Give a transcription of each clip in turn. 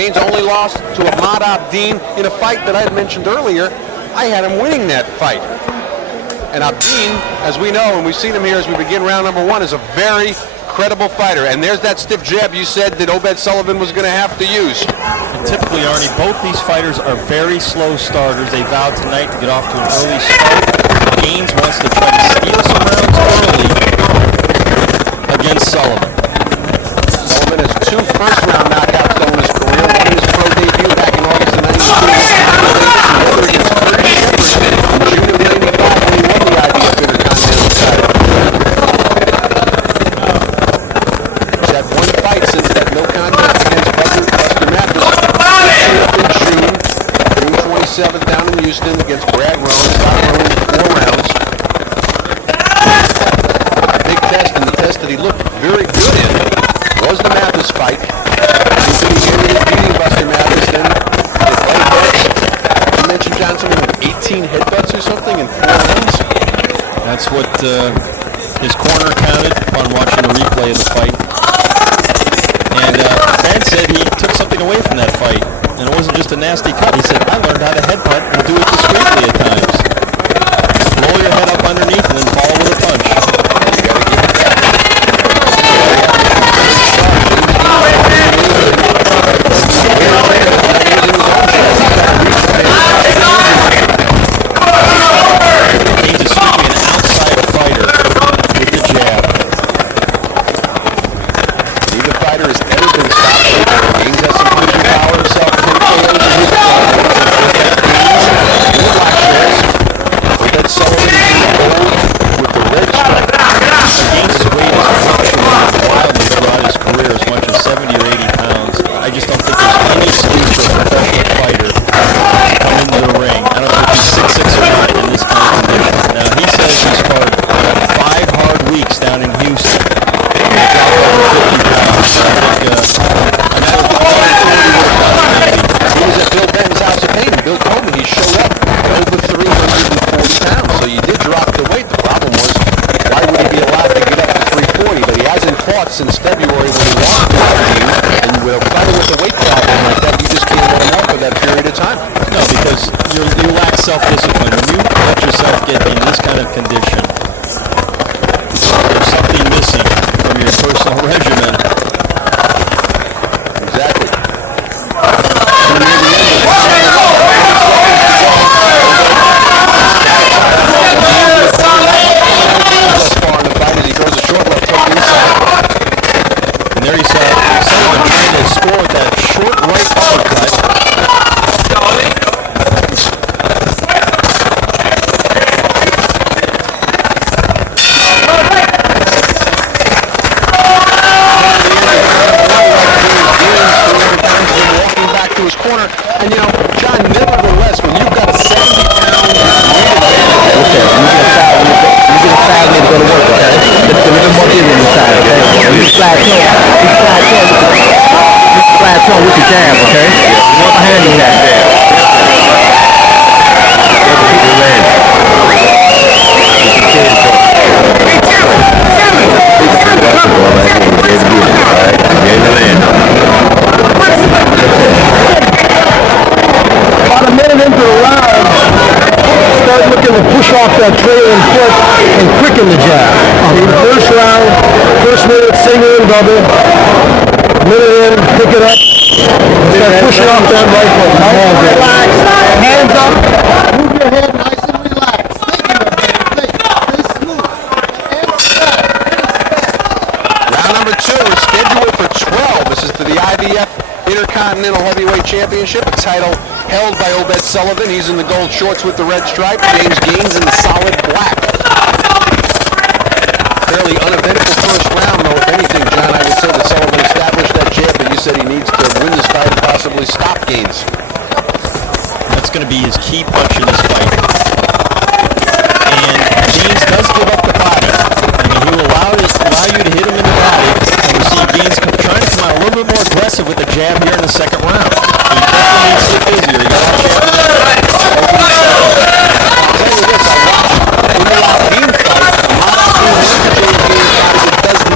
Gaines only lost to Ahmad Abdeen in a fight that I had mentioned earlier. I had him winning that fight. And Abdeen, as we know, and we've seen him here as we begin round number one, is a very credible fighter. And there's that stiff jab you said that Obed Sullivan was going to have to use. And typically, Arnie, both these fighters are very slow starters. They vowed tonight to get off to an early start. Gaines wants to try to steal some rounds early against Sullivan. Sullivan has 2 first-round knockouts though in his career. One in his pro debut back in August of 92. Another against Curtis Shepard in June of 95 when he won the IBF Intercontinental title. He's had 1 fight since that no contest against Buster Mathis. In June 27th down in Houston against Brad Rowan. Got Rowan 4 rounds. A big test, and the test that he looked very good in was the Mathis fight. Beating Buster Mathis, then you mentioned Johnson with 18 headbutts or something in 4 rounds. That's what his corner counted upon watching a replay of the fight. And Ben said he took something away from that fight, and it wasn't just a nasty cut. He said, I learned how to headbutt and do it discreetly at times. Roll your head up underneath and then follow with a punch. You gotta get since February when he lost to Abdeen, and with a fighter with a weight problem like that, you just can't let him off for that period of time. No, because you lack self-discipline. When you let yourself get in this kind of condition, there's something missing from your personal regimen. Exactly. With your jab, okay? One hand in that jab. About a minute into the round, start looking to push off that trailing foot and quicken the jab. In the first round, first minute, single and double. Minute in, pick it up. Start pushing off that right foot. Relax, hands up, move your head nice and relaxed. Think, stay smooth. Round number 2 is scheduled for 12. This is for the IBF Intercontinental Heavyweight Championship, a title held by Obed Sullivan. He's in the gold shorts with the red stripe. James Gaines in the solid black. Fairly uneventful first round, though, if anything, John. I would say that Sullivan established that jab, but you said he needs to win this fight and possibly stop Gaines. That's going to be his key punch in this fight. And Gaines does give up the body. I mean, he will allow you to hit him in the body. And we see Gaines trying to come out a little bit more aggressive with the jab here in the second round. He definitely needs to get busier. He got a jab.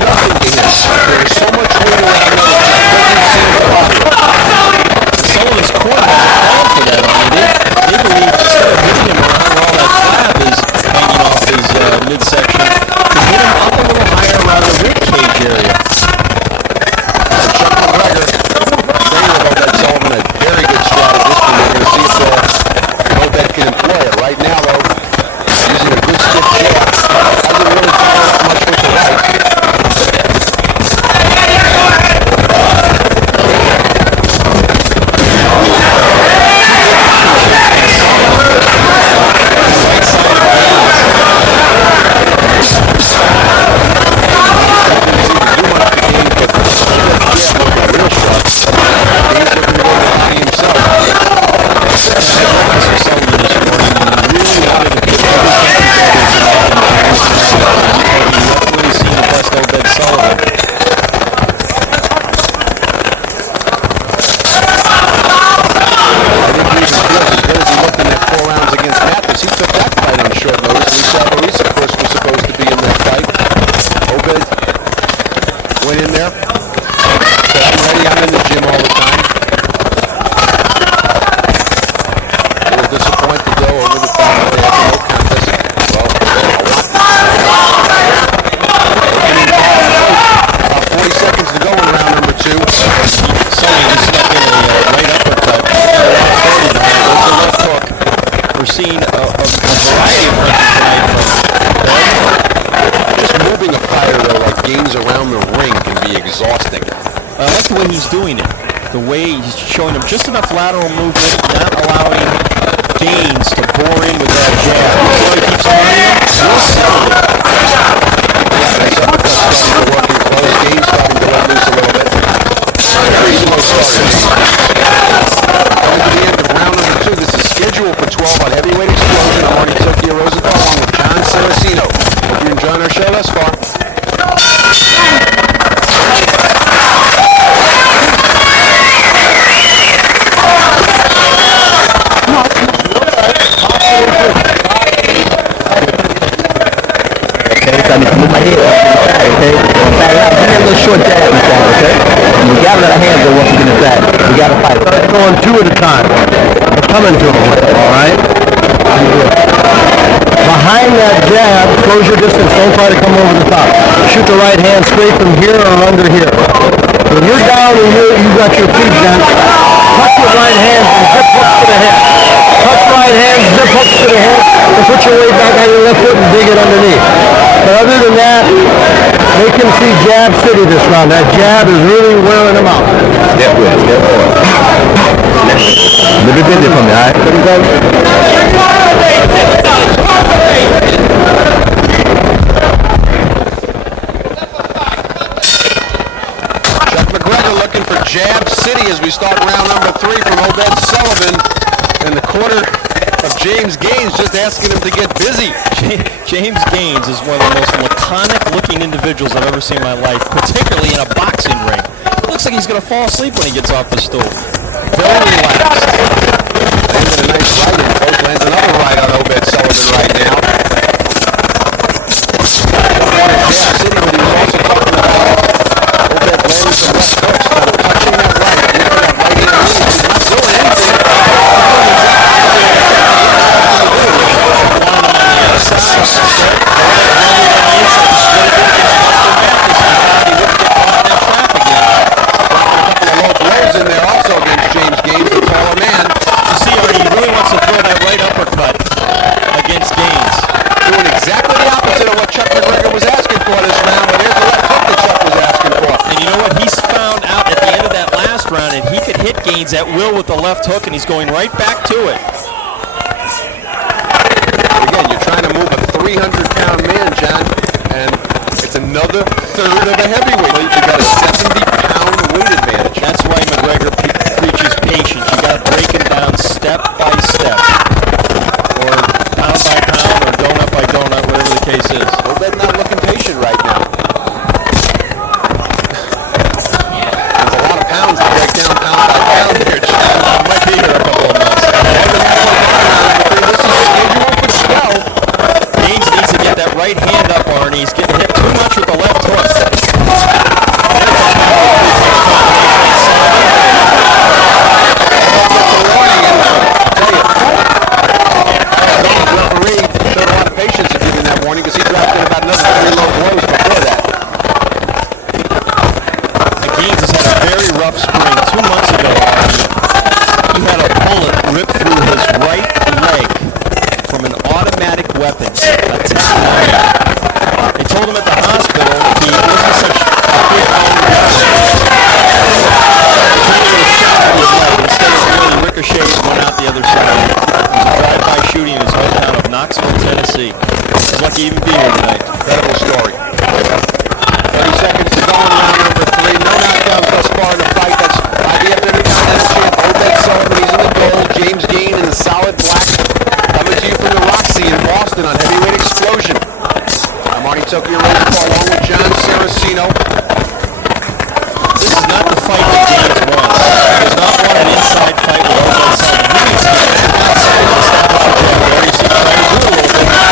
There's so much weight around there. gains around the ring can be exhausting. I like the way he's doing it. The way he's showing him just enough lateral movement, not allowing Gaines to bore in with that jab. So he keeps turning him. Working close. Gaines starting to let loose a little bit. Very slow starters. Coming to the end of round number 2. This is scheduled for 12 on Heavyweight Explosion. I'm Marty Tokyo Rosenthal along with John Saraceno. Hope you're enjoying our show thus far. I need to move my head up inside, okay? Back out, give me a little short jab inside, okay? And we gotta let our hands go once we get inside. We gotta fight. Let's go on 2 at a time. We're coming to him, alright? Behind that jab, close your distance. Don't try to come over the top. Shoot the right hand straight from here or under here. When you're down and you got your feet down, touch your right hand and zip hooks to the head. Touch right hand, zip hooks to the head, and put your weight back on your left foot and dig it underneath. But other than that, they can see Jab City this round. That jab is really wearing them out. Step with, step forward. A little bit busy for me, all right? Chuck McGregor looking for Jab City as we start round number 3 from Obed Sullivan. In the corner of James Gaines, just asking him to get busy. James Gaines is one of the most laconic-looking individuals I've ever seen in my life, particularly in a boxing ring. It looks like he's going to fall asleep when he gets off the stool. Very relaxed. Landed a nice right in close. Lands another right on Obed Sullivan right now. Jab City, but he was also talking about Obed landing some left hooks, kind of touching that right. Looking at that right hand. He's not doing anything. In there also against James Gaines, the taller man. You see, Arnie, he really wants to throw that right uppercut against Gaines. Doing exactly the opposite of what Chuck McGregor was asking for this round, but here's the left hook that Chuck was asking for. And you know what? He's found out at the end of that last round, and he could hit Gaines at will with the left hook, and he's going right back to it. Again, you're trying to move a 300-pound man, John, and it's another third of a heavyweight. You got a 70-pound weight advantage. That's why McGregor preaches patience. You got to break him down step by step, or pound by pound, or donut by donut, whatever the case is. Obed not looking patient right now. There's a lot of pounds to break down pound by pound here, John. I might be here a couple of months. This is scheduled for 12. Gaines needs to get that right hand up, Arnie. He's getting hit too much with the left hook. Because he dropped in about another 3 low blows before that. Gaines has had a very rough spring. 2 months ago, he had a bullet rip through his right leg from an automatic weapon. They told him at the hospital he wasn't such a quick instead of really ricocheted and went out the other side. It was a drive-by shooting in his hometown of Knoxville, Tennessee. He's lucky to even be here tonight. Incredible story. 30 seconds to go in round number 3. No knockdowns thus far in the fight. That's IBF Intercontinental champ Obed Sullivan. He's in the gold. James Gaines in the solid black. Coming to you from the Roxy in Boston on Heavyweight Explosion. I'm Marty Tokyo Rosenthal along with John Saraceno. This is not the fight that Gaines wants. He does not want an inside fight with Obed Sullivan. He needs to get back outside and establish a territory. He's trying to do a little bit.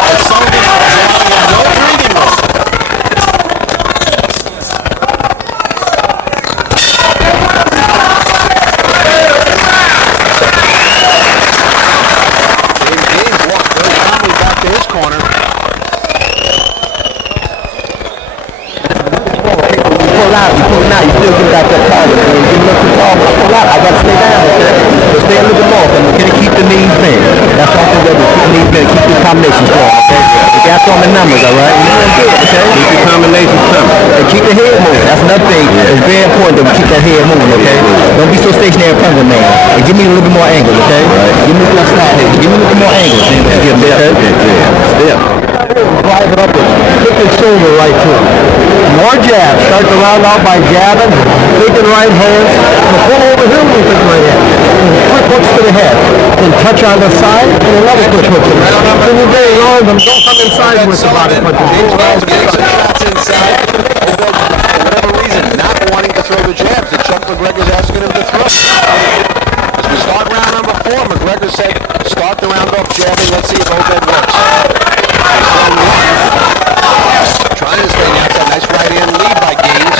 And Sullivan is allowing him no breathing room. James Gaines walked very calmly back to his corner. You pull out, you still get back that target. When you get too tall, I pull out, I gotta stay down, okay? So stay a little bit more, and we're gonna keep the knees bent. That's all we're gonna do, keep the knees bent, keep the combinations strong, okay? We got some in numbers, alright? You're doing good, okay? Keep your combinations coming. And enough weight, it's very important to keep that head moving, okay? Don't be so stationary in front of the man. And give me a little bit more angle, okay? Give me a little slide here. Give me a little bit more angle. Drive it up and kick his shoulder right to him. More jabs. Start the round out by jabbing, taking right hands. Pull over here when you take right hand. Quick hooks to the head. Then touch on the side and another quick hook to the head. When you're very long, don't come inside with the body punches. Getting some shots inside. For whatever reason, not wanting to throw the jabs that Chuck McGregor's asking him to throw. As we start round number 4, McGregor said, start the round off jabbing. Let's see if Obed works. Trying to stay outside. Nice right hand lead by Gaines.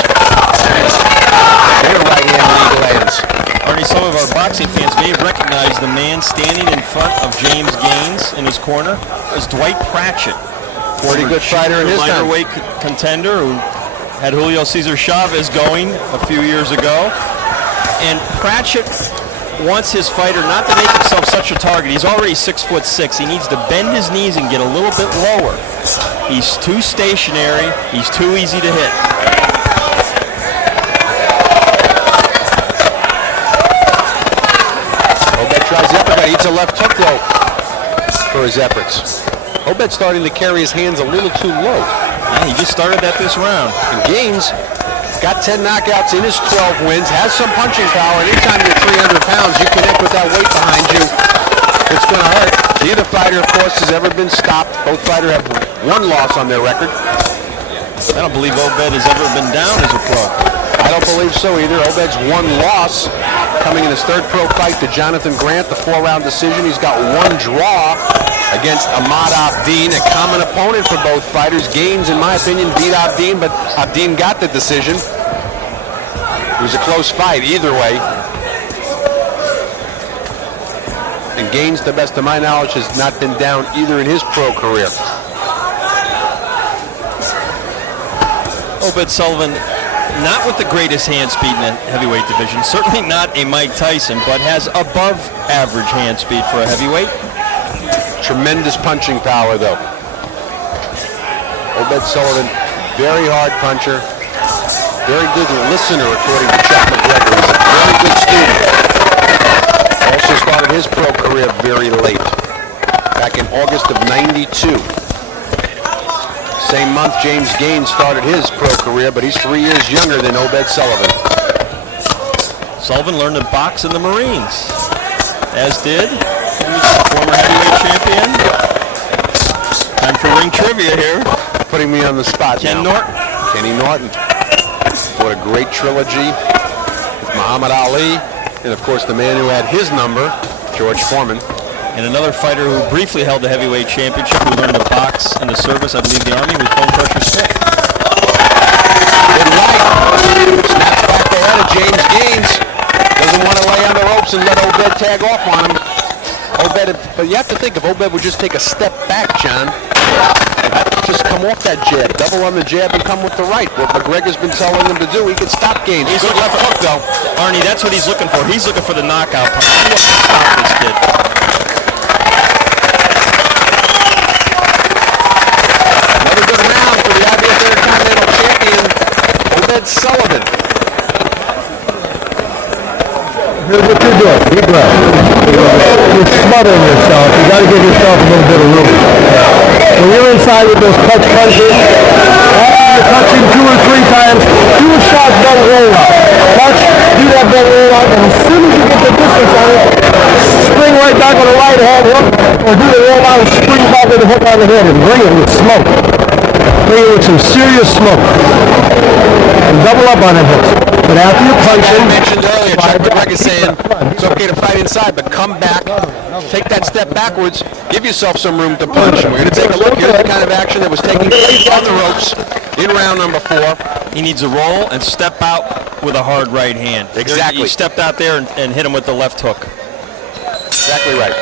Their right hand lead lands. Arnie, some of our boxing fans may have recognized the man standing in front of James Gaines in his corner as Dwight Pratchett. Pretty good fighter in his time. Lighterweight contender who had Julio Cesar Chavez going a few years ago. And Pratchett wants his fighter not to make himself such a target. He's already 6'6". He needs to bend his knees and get a little bit lower. He's too stationary. He's too easy to hit. Obed tries the uppercut. Eats a left hook though for his efforts. Obed starting to carry his hands a little too low. Yeah, he just started that this round. And Gaines got 10 knockouts in his 12 wins, has some punching power. Anytime you're 300 pounds, you connect with that weight behind you, it's going to hurt. Neither fighter, of course, has ever been stopped. Both fighters have one loss on their record. I don't believe Obed has ever been down as a pro. I don't believe so either. Obed's one loss coming in his third pro fight to Jonathan Grant, the 4-round decision. He's got one draw against Ahmad Abdin, a common opponent for both fighters. Gaines, in my opinion, beat Abdin, but Abdin got the decision. It was a close fight either way. And Gaines, to the best of my knowledge, has not been down either in his pro career. Obed Sullivan, not with the greatest hand speed in the heavyweight division, certainly not a Mike Tyson, but has above average hand speed for a heavyweight. Tremendous punching power, though. Obed Sullivan, very hard puncher, very good listener, according to Chuck McGregor. He's a very good student. Also started his pro career very late, back in August of '92. Same month, James Gaines started his pro career, but he's 3 years younger than Obed Sullivan. Sullivan learned to box in the Marines, as did former heavyweight champion. Time for ring trivia here. Putting me on the spot Ken now. Norton. Kenny Norton. What a great trilogy with Muhammad Ali, and of course the man who had his number, George Foreman. And another fighter who briefly held the heavyweight championship, who learned to box in the service, I believe, the Army, was Bone Crusher Smith. Good right. Snaps back ahead of James Gaines. Doesn't want to lay on the ropes and let Obed tag off on him. Obed, but you have to think if Obed would just take a step back, John, just come off that jab, double on the jab and come with the right. What McGregor's been telling him to do, he can stop Gaines. He's good left hook though. Arnie, that's what he's looking for. He's looking for the knockout punch. He wants to stop this kid. Another good round for the IBF Intercontinental Champion, Obed Sullivan. Here's what you're doing. Deep breath. You're smothering yourself. You got to give yourself a little bit of room. When you're inside with those clutch punches, after you're touching 2 or 3 times, do a shot belt roll out. Touch, do that belt roll out, and as soon as you get the distance on it, spring right back with a right hand hook, or do the roll out and spring back with a hook on the head and bring it with smoke. Bring it with some serious smoke. And double up on them hooks. But after you punch I him, mentioned earlier, Chuck McGregor saying it's okay to fight inside, but come back, take that step backwards, give yourself some room to punch. We're going to take a look. Here's the kind of action that was taking place on the ropes in round number 4. He needs a roll and step out with a hard right hand. Exactly. He stepped out there and hit him with the left hook. Exactly right.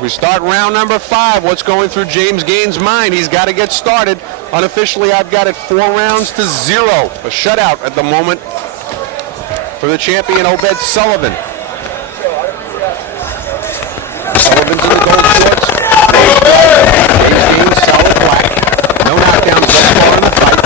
We start round number 5. What's going through James Gaines' mind? He's got to get started. Unofficially, I've got it 4 rounds to 0. A shutout at the moment for the champion, Obed Sullivan. Sullivan's in the gold shorts. James Gaines, solid black. No knockdowns thus far in the fight.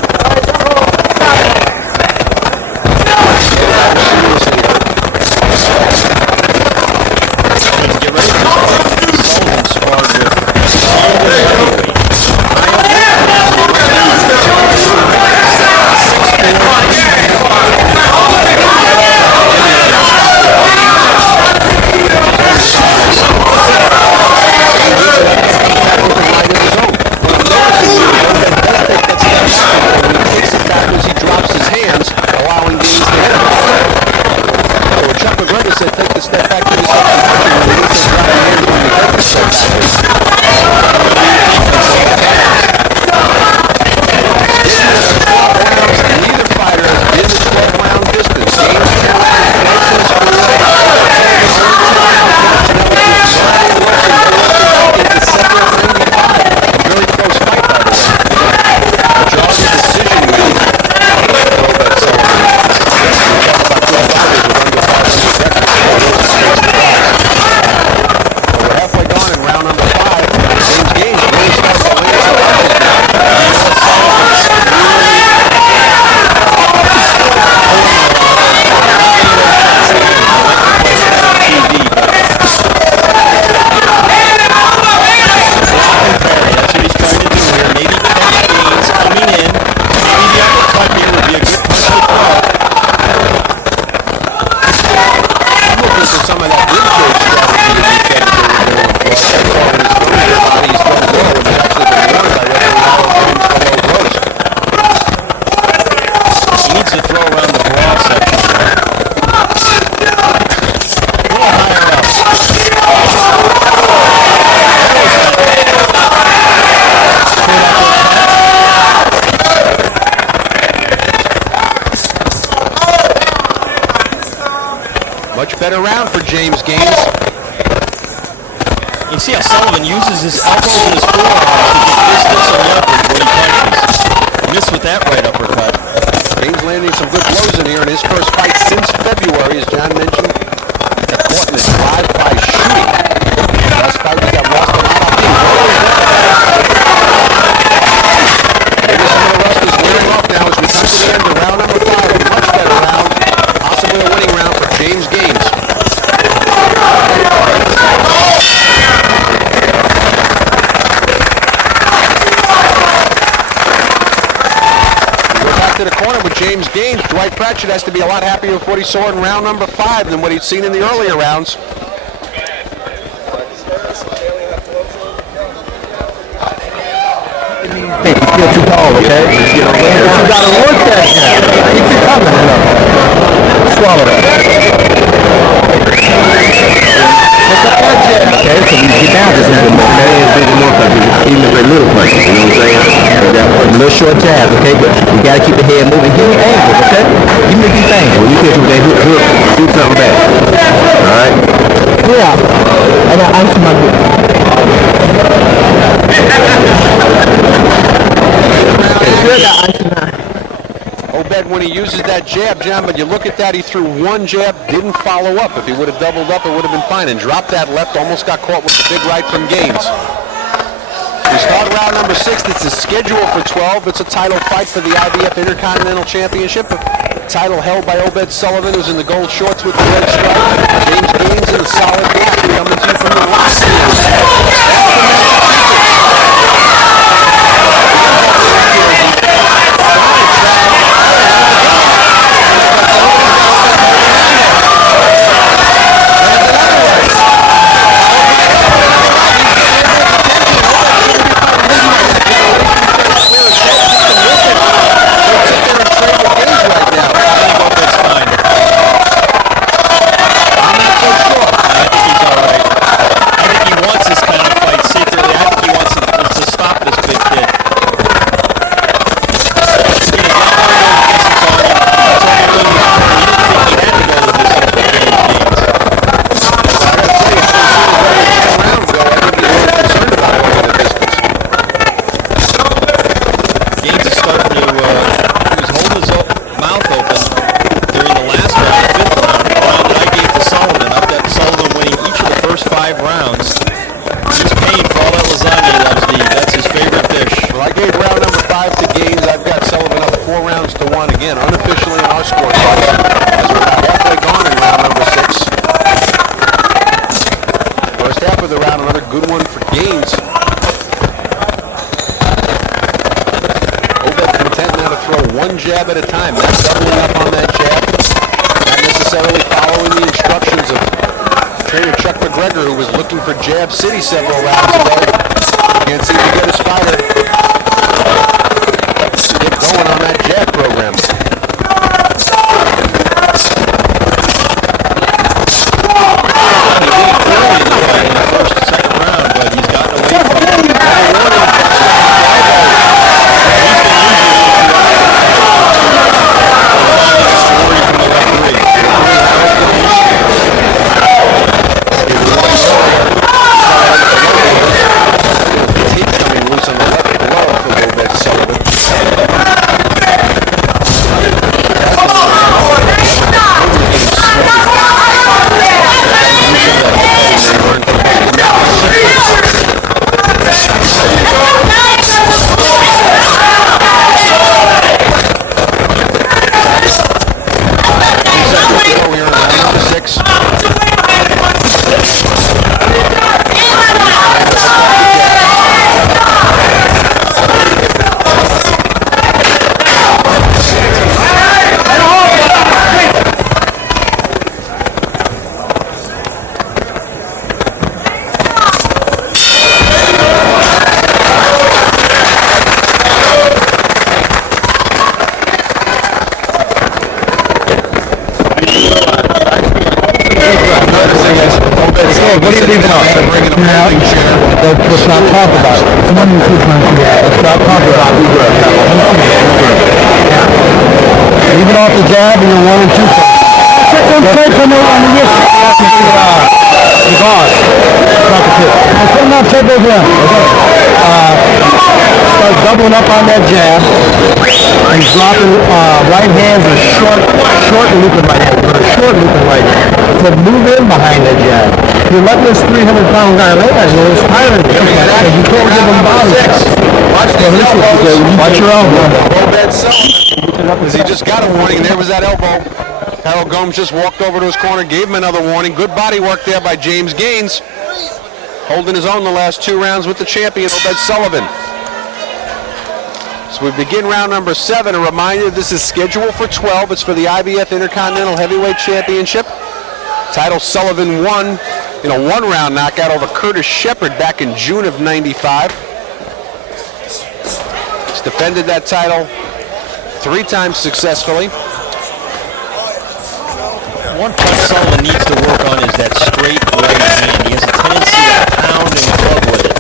round for James Gaines. You see how Sullivan uses his elbows and his forearms to get distance on the uppers when he punches. Missed with that right uppercut. Gaines landing some good blows in here in his first fight since February, as John mentioned. Got caught in a drive-by shooting. Last fight he got lost a lot of things. Maybe some of the rust is wearing off now as we come to the end of round number 5. A much better round, possibly a winning round for James Gaines. To the corner with James Gaines. Dwight Pratchett has to be a lot happier with what he saw in round number 5 than what he'd seen in the earlier rounds. Hey, you feel too tall, okay? You gotta work that jab. Keep it coming. Swallow that. Pick up that jab. Okay, so you get down just a little more. Okay, it's bigger more punches. Even if they're little punches, you know what I'm saying? A little short jab, okay? But you gotta keep the head moving. Give me angles, okay? You make these angles. When you catch them, they hook something back. Alright? Yeah. I got ice in my boot. Obed, when he uses that jab, John, but you look at that, he threw one jab, didn't follow up. If he would have doubled up, it would have been fine. And dropped that left, almost got caught with the big right from Gaines. We start round number 6. It's a schedule for 12. It's a title fight for the IBF Intercontinental Championship. A title held by Obed Sullivan, who's in the gold shorts with the red stripe. James Gaines in the solid black, coming to you from the last. Jab at a time, not doubling up on that jab, not necessarily following the instructions of trainer Chuck McGregor, who was looking for Jab City several rounds ago. Can't seem to get his fighter to get going on that jab program. What are you leaving out? Let's not talk about it. Let's not talk about it. Leaving off the jab and you're 1 and 2. Check on the wrist. The guard. Not the tip. Put him on table here. Start doubling up on that jab. And dropping right hands or short looping right hand. Or short looping right hand. To move in behind that jab. You're letting this 300-pound guy lay on you. It's tiring. You can't give him bottom. Watch your elbow. Obed Sullivan, as he just got a warning. There was that elbow. Harold Gomes just walked over to his corner, gave him another warning. Good body work there by James Gaines. Holding his own the last 2 rounds with the champion, Obed Sullivan. So we begin round number 7. A reminder, this is scheduled for 12. It's for the IBF Intercontinental Heavyweight Championship. Title Sullivan won in a 1-round knockout over Curtis Shepard back in June of '95. He's defended that title 3 times successfully. One thing Sullivan needs to work on is that straight right hand. He has a tendency to pound and club with it.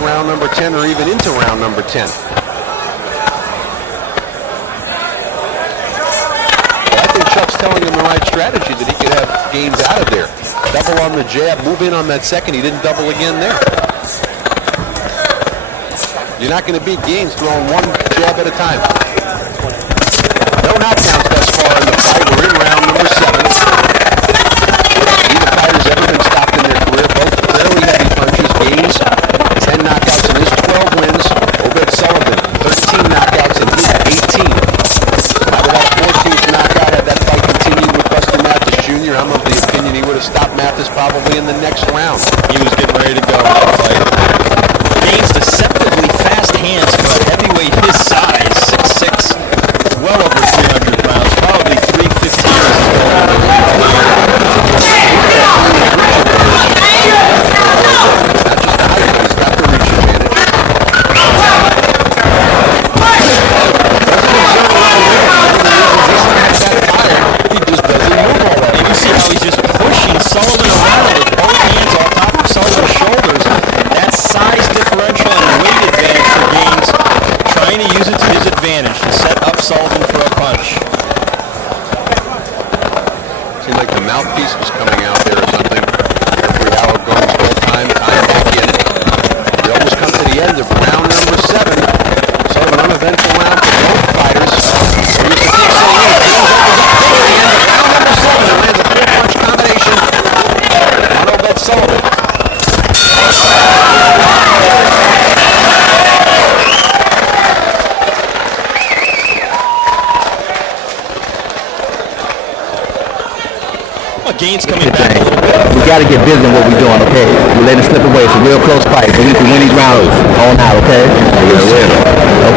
Round number 10 or even into round number 10. But I think Chuck's telling him the right strategy, that he could have Gaines out of there. Double on the jab, move in on that second. He didn't double again there. You're not going to beat Gaines throwing 1 jab at a time. No knockdowns thus far in the fight. We're in round number 7. Neither fighter's ever been stopped in their career. Both fairly heavy punches. Gaines 10 knockouts in his 12 wins. Obed Sullivan, 13 knockouts in his 18. Now without a 14th knockout, had that fight continued with Buster Mathis Jr., I'm of the opinion he would have stopped Mathis probably in the next round. He was getting ready to go in that fight. Gaines deceptively fast hands for a heavyweight his size, 6'6", well over 300 pounds, probably 315 Sullivan for a punch. Seemed like the mouthpiece was coming out there or something. Referee Harold Gomes full time back in. We almost come to the end of round number 7. Sort of an uneventful round for both fighters. We used to keep saying, round number 7 lands a 4-punch combination on Obed Sullivan. Gaines coming back a little bit. We got to get busy in what we're doing, okay? We let it slip away. It's a real close fight, but we need to win these rounds all night, okay?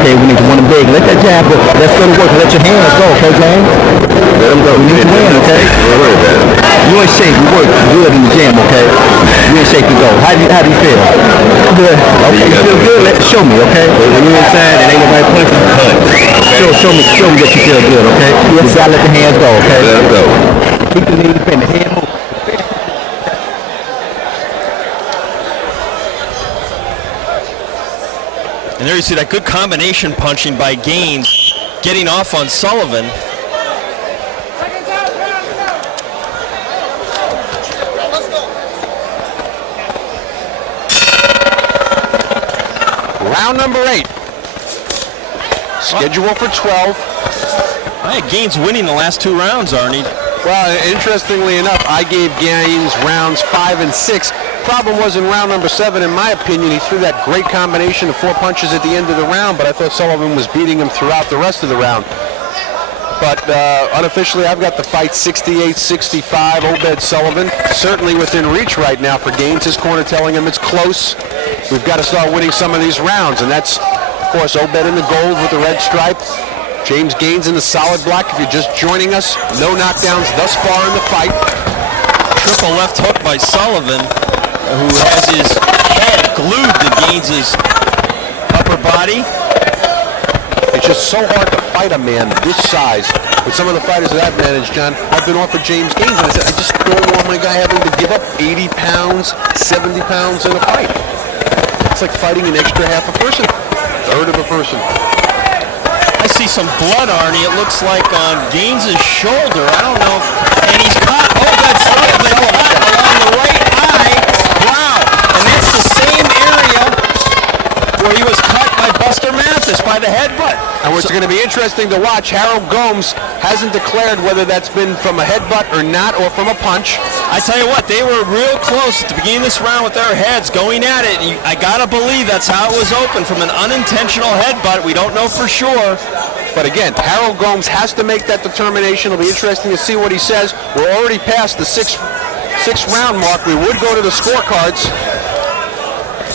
Okay, we need to win them big. Let that jab go. Let's go to work. Let your hands go, okay, James? Let them go. We need to win, okay? Don't worry about it. You in shape. You work good in the gym, okay? You in shape to go. How do you feel? Good. Okay, you feel good? Show me, okay? When you're inside and ain't nobody punching, show me that you feel good, okay? You gotta let the hands go, okay? Let them go. Keep the knees bent, the head move. And there you see that good combination punching by Gaines, getting off on Sullivan. Round number 8. Scheduled for 12. I had Gaines winning the last 2 rounds, Arnie. Well, interestingly enough, I gave Gaines rounds 5 and 6. problem was in round number 7, in my opinion, he threw that great combination of 4 punches at the end of the round, but I thought Sullivan was beating him throughout the rest of the round. But unofficially, I've got the fight 68-65, Obed Sullivan. Certainly within reach right now for Gaines. His corner telling him it's close. We've got to start winning some of these rounds, and that's, of course, Obed in the gold with the red stripe. James Gaines in the solid black. If you're just joining us, no knockdowns thus far in the fight. Triple left hook by Sullivan, who has his head glued to Gaines's upper body. It's just so hard to fight a man this size. With some of the fighters that I've managed, John, I've been offered James Gaines, and I said, I just don't want my guy having to give up 80 pounds, 70 pounds in a fight. It's like fighting an extra half a person, third of a person. I see some blood, Arnie. It looks like on Gaines's shoulder. I don't know. And he's caught Obed Sullivan caught along the right eye. Wow. And that's the same area where he was cut by Buster Mathis by the headbutt. And what's going to be interesting to watch, Harold Gomes hasn't declared whether that's been from a headbutt or not, or from a punch. I tell you what, they were real close at the beginning of this round with their heads going at it. I got to believe that's how it was open, from an unintentional headbutt. We don't know for sure. But again, Harold Gomes has to make that determination. It'll be interesting to see what he says. We're already past the sixth round mark. We would go to the scorecards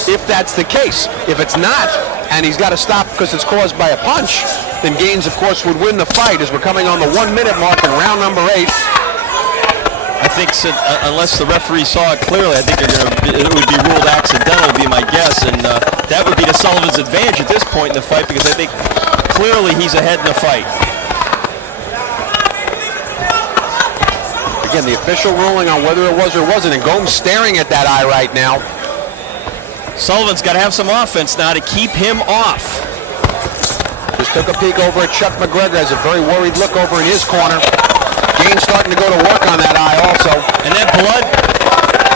if that's the case. If it's not, and he's got to stop because it's caused by a punch, then Gaines, of course, would win the fight, as we're coming on the 1 minute mark in round number 8. I think unless the referee saw it clearly, I think it would be ruled accidental, would be my guess, and that would be to Sullivan's advantage at this point in the fight, because I think clearly he's ahead in the fight. Again, the official ruling on whether it was or wasn't, and Gomes staring at that eye right now. Sullivan's got to have some offense now to keep him off. Just took a peek over at Chuck McGregor, has a very worried look over in his corner. Gaines starting to go to work on that eye also. And that blood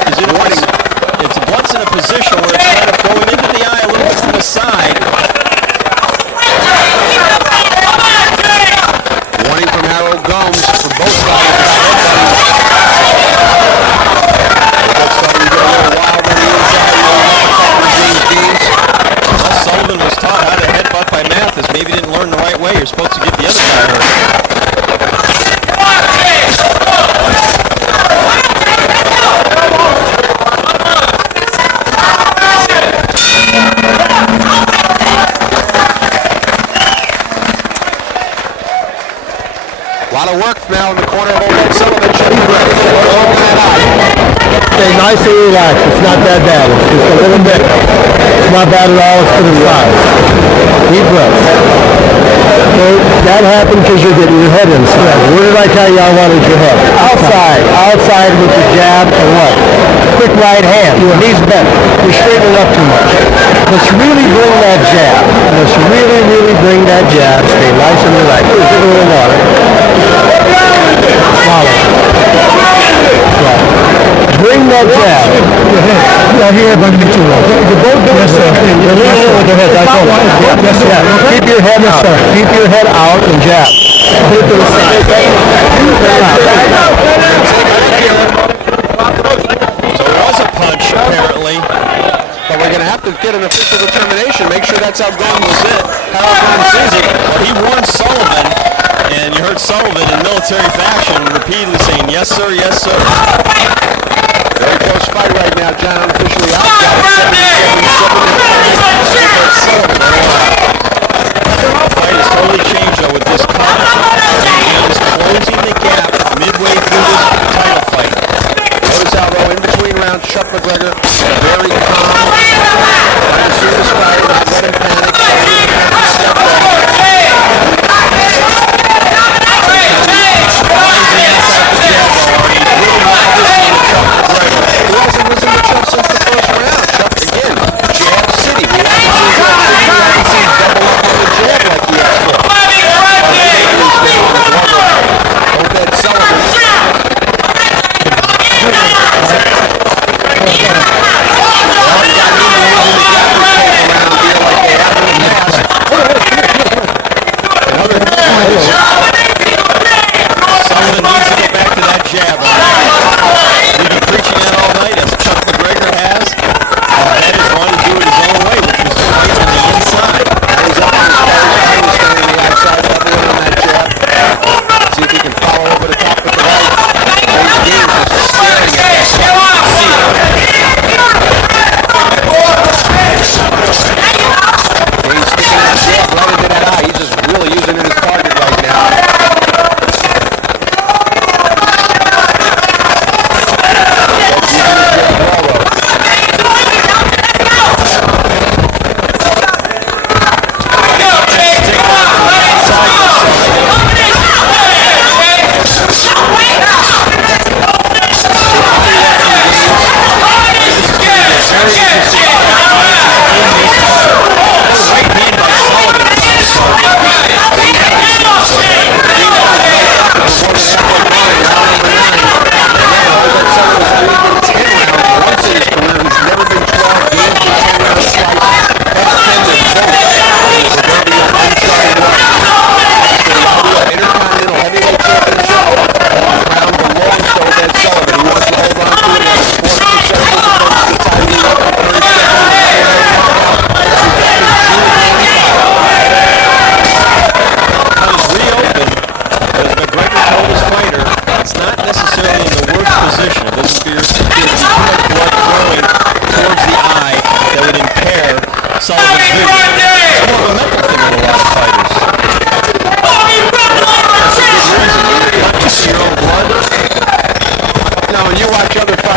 is in warning. It's blood's in a position where it's kind of going into the eye a little bit from the side. Warning from Harold Gomes for both sides. That's starting to get a little wild on the inside. James Gaines. Well, Sullivan was taught how to headbutt by Mathis. Maybe didn't learn the right way. You're supposed to get the other guy hurt. A lot of work now in the corner of Obed Sullivan. Stay nice and relaxed. It's not that bad. It's just a little bit. It's not bad at all. It's to the side. Deep breath. So that happened because you're getting your head inside. Where did I tell you I wanted your head? Outside. Outside with the jab and what? Quick right hand. Knees bent. You're straightening up too much. Let's really bring that jab. Let's really, really bring that jab. Stay nice and relaxed. Here's a little water. Swallow. Bring that jab. Yeah, here, but me too. You both do it. Yes, sir. You're leaning with your head. That's all. Yes, sir. Keep your head out. Keep your head out and jab. Put it to the side. So it was a punch, apparently. But we're going to have to get an official determination. Make sure that's how Gomes Was it? Harold Gomes sees it. He warned Sullivan, and you heard Sullivan in military fashion repeatedly saying, yes, sir, yes, sir. Very close fight right now, John. Officially out. The fight has totally changed, though, with this cut. He's closing the gap midway through this title fight. Notice how, though, in between rounds, Chuck McGregor, very calm. Trying to see this fight, not let him panic. He hasn't listened to Chuck since the first round. Chuck, again, jab city. We haven't seen double up on the jab like he has for. Obed Sullivan.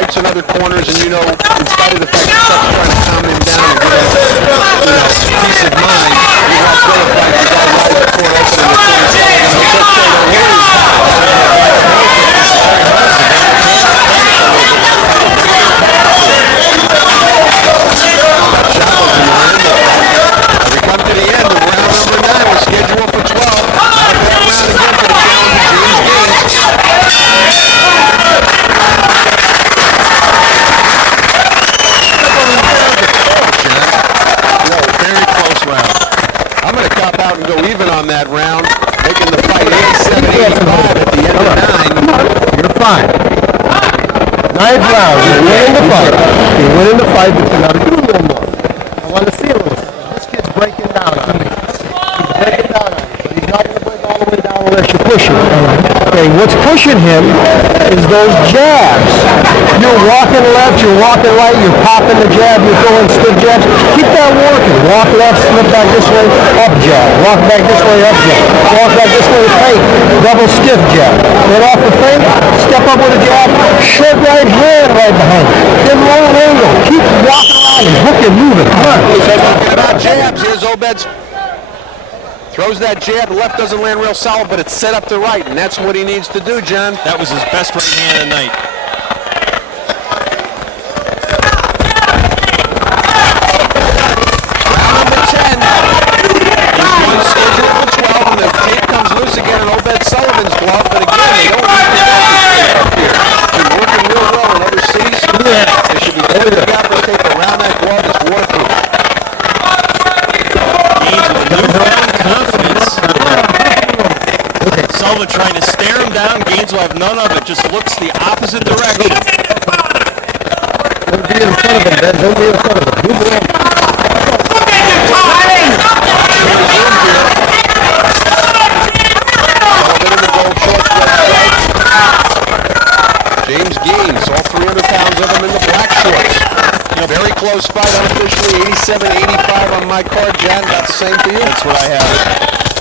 throats and other corners, and you know, in spite of the fact that Chuck's trying to calm him down and give him, peace of mind, you watch the other fight, the guy rides the court open in the corner, we come to the end of round number 9. We're scheduled for 12. Not a bad round again for the challenger, James Very close round. I'm going to cop out and go even on that round, making the fight 87-85 at the end of 9. You're fine. 9th round. You're winning the fight. You're winning the fight, but you got to do a little more. I want to see a little. This kid's breaking down on me. He's breaking down on you, but he's not going to break all the way down unless you push him. Okay, what's pushing him is those jabs. You're walking left, you're walking right, you're popping the jab, you're throwing stiff jabs. Keep that working. Walk left, slip back this way, up jab. Walk back this way, up jab. Walk back this way, fake. Double stiff jab. Get off the fake, step up with a jab, short right hand right behind you. Then long angle. Keep walking around and hook and moving. Come on. Talking about jabs, here's Obed's. Throws that jab, the left doesn't land real solid, but it's set up to right, and that's what he needs to do, John. That was his best right hand of the night. Round number 10 is one scheduled for 12, and the tape comes loose again in Obed Sullivan's glove, but again, they don't need to get this tape up here. It's been working real well in other cities. They should be getting the gaffer tape around that glove. It's waterproof. Sullivan trying to stare him down. Gaines will have none of it. Just looks the opposite direction. Don't be in front of him, Ben. Don't be in front of him. Move around. James Gaines, all 300 pounds of him in the black shorts. Very close fight, unofficially 87-85 on my card, Jan. That's the same for you? That's what I have.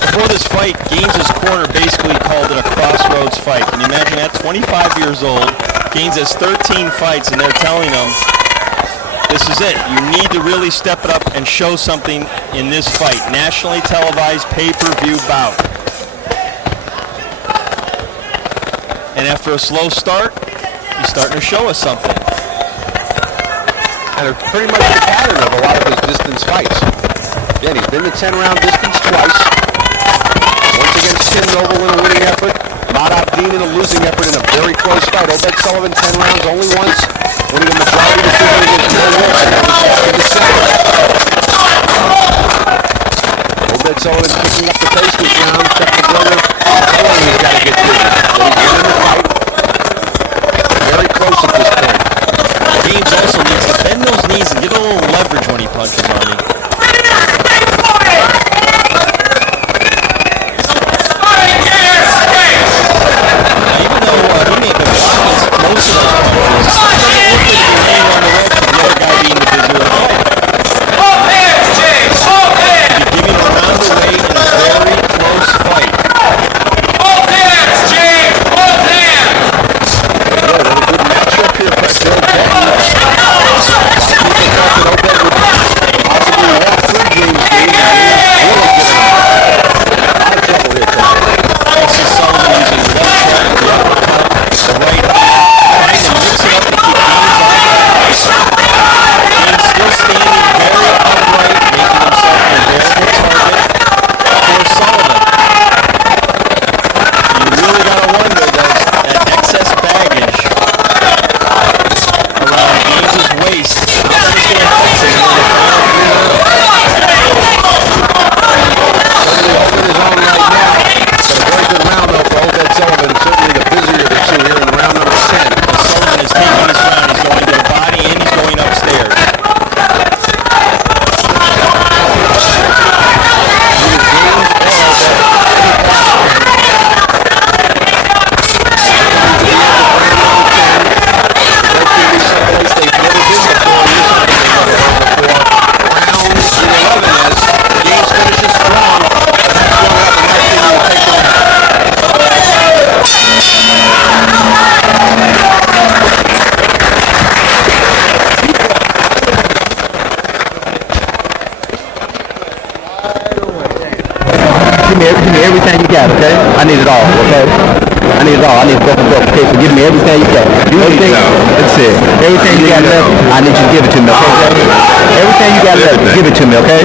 Before this fight, Gaines' corner basically called it a crossroads fight. Can you imagine that? 25 years old. Gaines has 13 fights, and they're telling him, this is it. You need to really step it up and show something in this fight. Nationally televised pay-per-view bout. And after a slow start, he's starting to show us something. And it's pretty much the pattern of a lot of his distance fights. Again, he's been to 10-round distance twice. Once against Tim Noble in a winning effort. Matt Abdeen in a losing effort in a very close fight. Obed Sullivan 10 rounds only once, winning a majority decision against Bill Wilson. That was back in December. Obed Sullivan picking up the pace this round. Chuck McGregor, how long he's got to get through. But he's winning the fight. Very close at this point. Gaines also needs to bend those knees and get a little leverage when he punches on you. Now, even though he may have been blocking most of those punches, got, okay? I need it all, okay? I need it all. I need both of them, okay? So give me everything you got. Everything, that's it. Everything you got left, I need you to give it to me, okay, Jay? Everything you got left, give it to me, okay?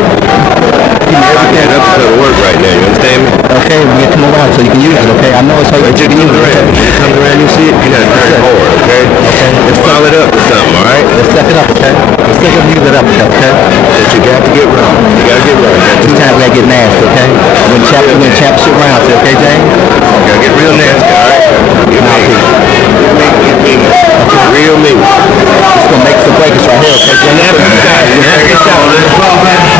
Give me everything. That's going to work right now, you understand me? Okay, we get to move around so you can use it, okay? I know it's hard, but you can use it, okay? When it comes around, you see it, you got to turn it forward, okay? Okay. Let's follow it up with something, all right? Let's step it up, okay? Let's step it, use it up, okay? That you got to get wrong. You got to get wrong. This time we gotta get nasty, okay? When championship round, okay, James? You got to get real nasty, all right? Get me. Real me. It's gonna make some breakers right here, okay, James?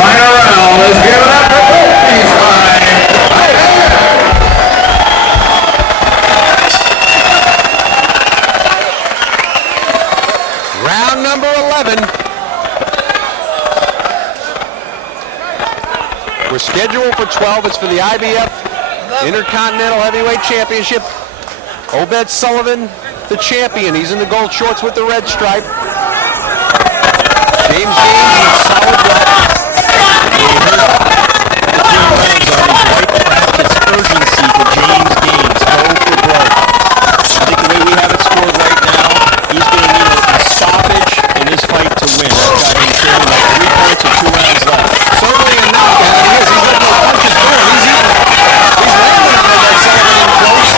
Final round. Let's give it up for Kobe's time. Round number 11. We're scheduled for 12. It's for the IBF Intercontinental Heavyweight Championship. Obed Sullivan, the champion. He's in the gold shorts with the red stripe. James Gaines in solid black. Urgency for James Gaines, blow for blow. I think the way we have it scored right now, he's going to need a stoppage in this fight to win. I've got him trailing like 3 points with 2 rounds left. Certainly a knockout. He is. He's letting those punches go. He's landing on Obed Sullivan in close.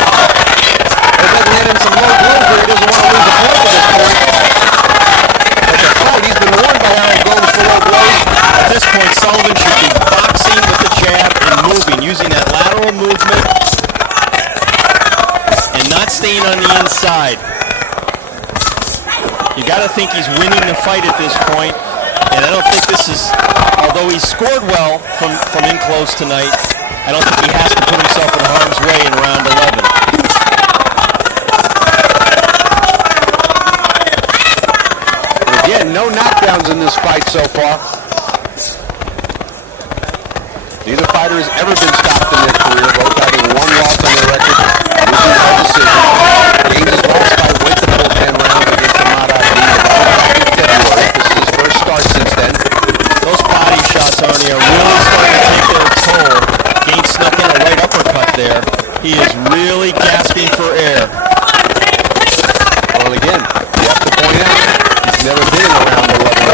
Obed landing some low blows where he doesn't want to lose a point at this point. But the fight, he's been warned by Harold Gomes for low blows. At this point, Sullivan should be boxing with the jab and moving, using that lateral movement and not staying on the inside. You got to think he's winning the fight at this point, and I don't think this is, although he scored well from in close tonight, I don't think he has to put himself in harm's way in round 11. Again, no knockdowns in this fight so far. Neither fighter has ever been stopped in their career, both having 1 loss on their record. Losing by decision. Gaines has lost by weight the bullpen round against Amada in February. This is his first start since then. Those body shots, Arnie, are really starting to take their toll. Gaines snuck in a right uppercut there. He is really gasping for air. Well, again, you have to point out, he's never been around 11.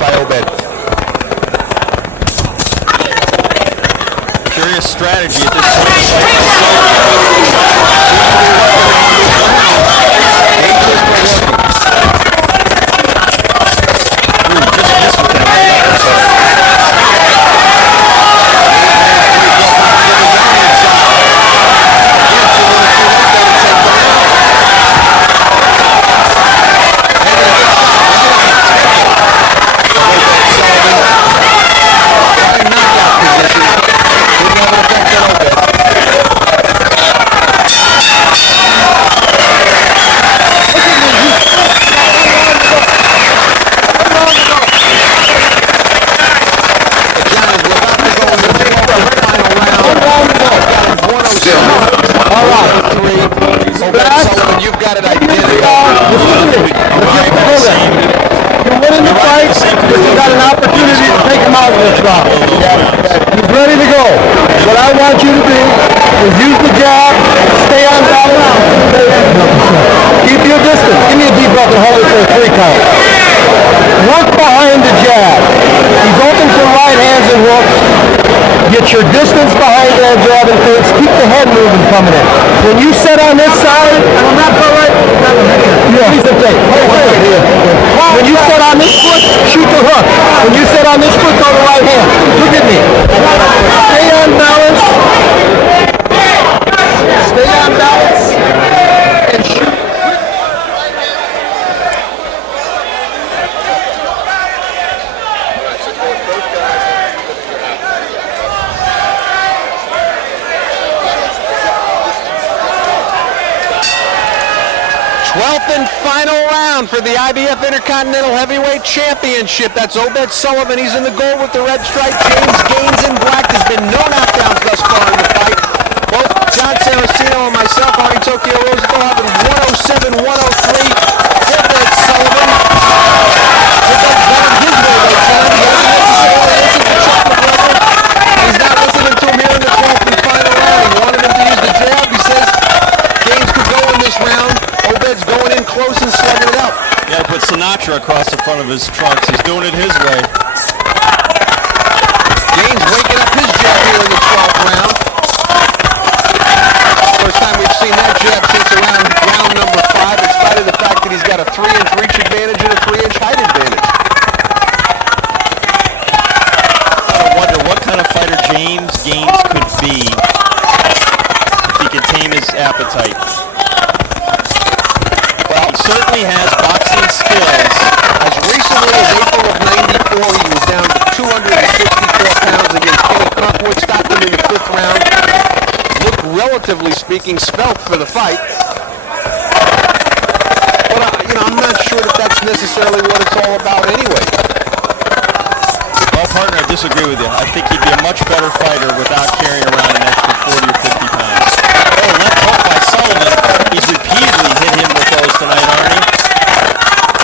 By Obed. Curious strategy at this point. Sullivan, you've got it identical. You're winning the fight, but you got an opportunity to take him out of this round. He's ready to go. What I want you to do is use the jab, stay on balance, keep your distance. Give me a deep breath and hold it for a 3 count. Work behind the jab. He's open for right hands and hooks. Get your distance behind that jab and feints. Keep the head moving coming in. When you sit on this side, I'm not right. When you sit on this foot, shoot the hook. When you sit on this foot, go to right hand. Look at me. Stay on balance. Stay on balance. 12th and final round for the IBF Intercontinental Heavyweight Championship. That's Obed Sullivan. He's in the gold with the red stripe. James Gaines in black. There's been no knockdowns thus far in the fight. Both John Saraceno and myself, Arnie Tokyo Rosenthal, having 107-103. Obed Sullivan. His way, though, John. He hasn't necessarily listened to Chuck McGregor. He's not listening to him here in the 12th and final round. He wanted him to use the jab. He says Gaines could go in this round. Obed's going in close and slugging it out. Yeah, put Sinatra across the front of his trunks. He's doing it his way. Gaines waking up his jab here in the 12th round. First time we've seen that jab since around round number 5, in spite of the fact that he's got a 3-inch reach advantage and a 3-inch height advantage. I wonder what kind of fighter James Gaines could be if he could tame his appetite. Well, he certainly has boxing skills. As recently as April of '94, he was down to 264 pounds against Kenny Kirkwood. Stopped him in the 5th round. Looked, relatively speaking, svelte for the fight. But I'm not sure that that's necessarily what it's all about anyway. Well, partner, I disagree with you. I think he'd be a much better fighter without carrying around an extra 40 or 50 pounds. Oh, left hook by Sullivan. He's repeatedly hit him with those tonight, Arnie.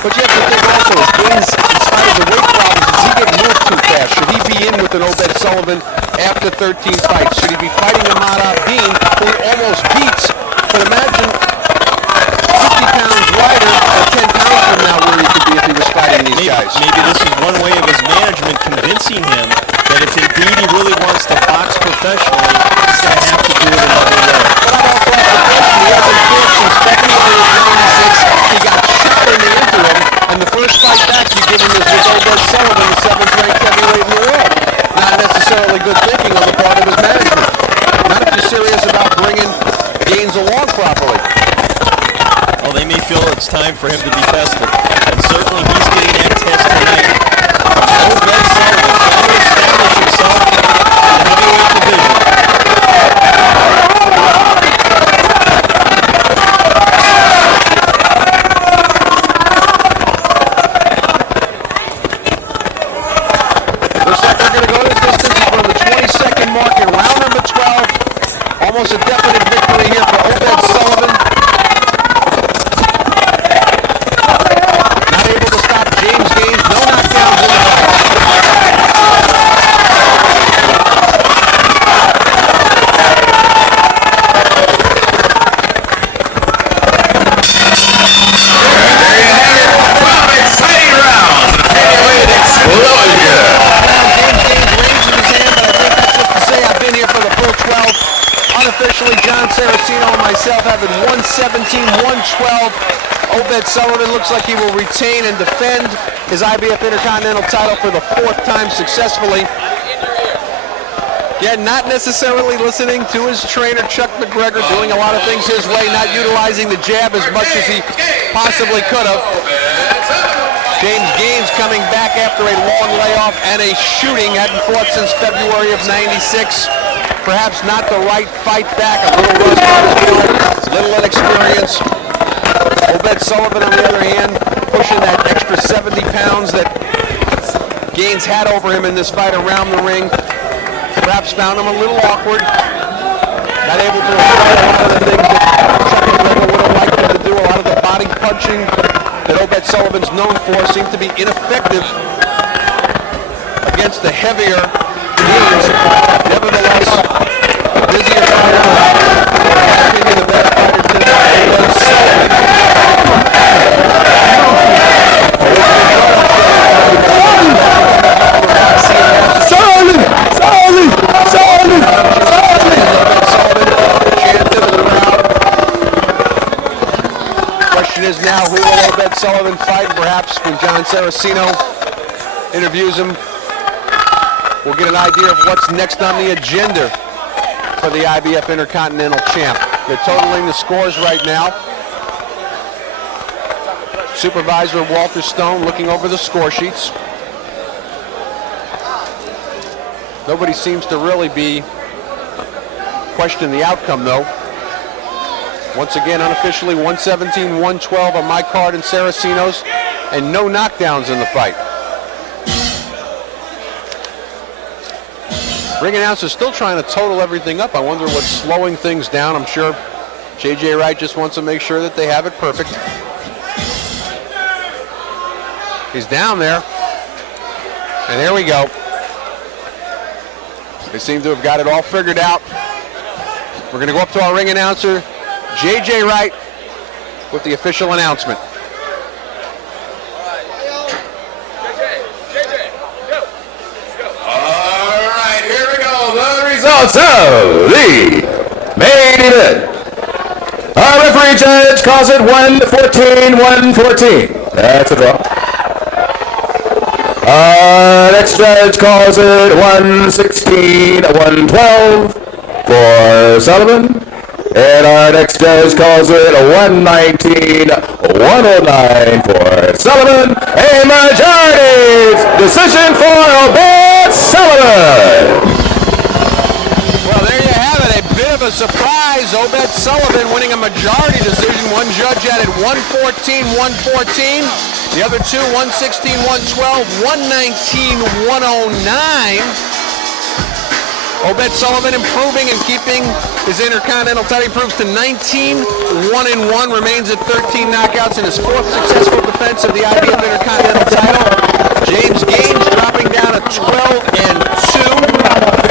But you have to think also, as Gaines, in spite of the weight problems, does he get moved too fast? Should he be in with an Obed Sullivan after 13 fights? Should he be fighting Ahmad Abdin, who he almost beats? But imagine 50 pounds lighter or 10 pounds from now where he could be if he was fighting these guys. Maybe this is one way of his management convincing him that if indeed he really wants to box professionally, he's going to have to do it another way. But I'd also ask the question, he hasn't fought since February of '96. He got shot in the interim, and the first fight back you give him is with Obed Sullivan, the 7th-ranked heavyweight in the world. Not necessarily good thinking on the part of his management. Not if you're serious about bringing Gaines along properly. Well, they may feel it's time for him to be tested. And certainly he's getting that test tonight. Obed Sullivan trying to establish himself in the heavyweight division. Looks like they're going to go the distance from the 22nd mark in round number 12. Almost a definite victory here for Obed Sullivan. Not able to stop James Gaines. No knockdowns in the fight. Exciting round. Heavyweight explosion. James Gaines raises his hand, but I think that's just to say I've been here for the full 12. Unofficially, John Saraceno and myself having 117-112. Obed Sullivan looks like he will retain and defend his IBF Intercontinental title for the 4th time successfully. Yeah, not necessarily listening to his trainer, Chuck McGregor, doing a lot of things his way, not utilizing the jab as much as he possibly could have. James Gaines coming back after a long layoff and a shooting, hadn't fought since February of '96. Perhaps not the right fight back, a little rust on his blood, little inexperience. Obed Sullivan, on the other hand, pushing that extra 70 pounds that Gaines had over him in this fight around the ring. Perhaps found him a little awkward. Not able to avoid a lot of the things that Chuck McGregor would have liked him to do. A lot of the body punching that Obed Sullivan's known for seemed to be ineffective against the heavier Gaines. Nevertheless, a busier fighter. In my opinion, the better fighter tonight was Sullivan. Question is now, who will Obed Sullivan fight? Perhaps when John Saraceno interviews him, we'll get an idea of what's next on the agenda for the IBF Intercontinental Champ. They're totaling the scores right now. Supervisor Walter Stone looking over the score sheets. Nobody seems to really be questioning the outcome, though. Once again, unofficially, 117, 112 on my card and Saraceno's, and no knockdowns in the fight. Ring announcer's still trying to total everything up. I wonder what's slowing things down. I'm sure J.J. Wright just wants to make sure that they have it perfect. He's down there. And there we go. They seem to have got it all figured out. We're going to go up to our ring announcer, J.J. Wright, with the official announcement. All right, here we go. The results of the main event. Our referee judge calls it 114-114. That's a draw. Our next judge calls it 116-112 for Sullivan. And our next judge calls it 119-109 for Sullivan. A majority decision for Obed Sullivan. Well, there you have it. A bit of a surprise. Obed Sullivan winning a majority decision. One judge had it 114-114. The other two, 116-112, 119-109. Obed Sullivan improving and keeping his Intercontinental title. He improves to 19-1-1, remains at 13 knockouts in his fourth successful defense of the IBF Intercontinental title. James Gaines dropping down to 12-2,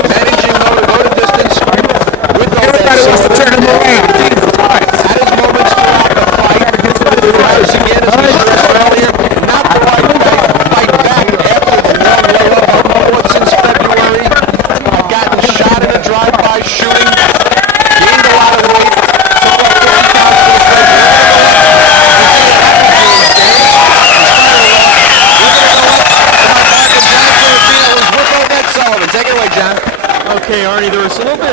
managing though to go to distance with Obed Sullivan. Had his moments throughout the fight. As again, as we said earlier, not the right fight back after the long layoff since February. Gotten shot in a drive-by shooting, gained a lot of weight, took off 50 pounds for the Take it away, John. Okay, Arnie, there was a little bit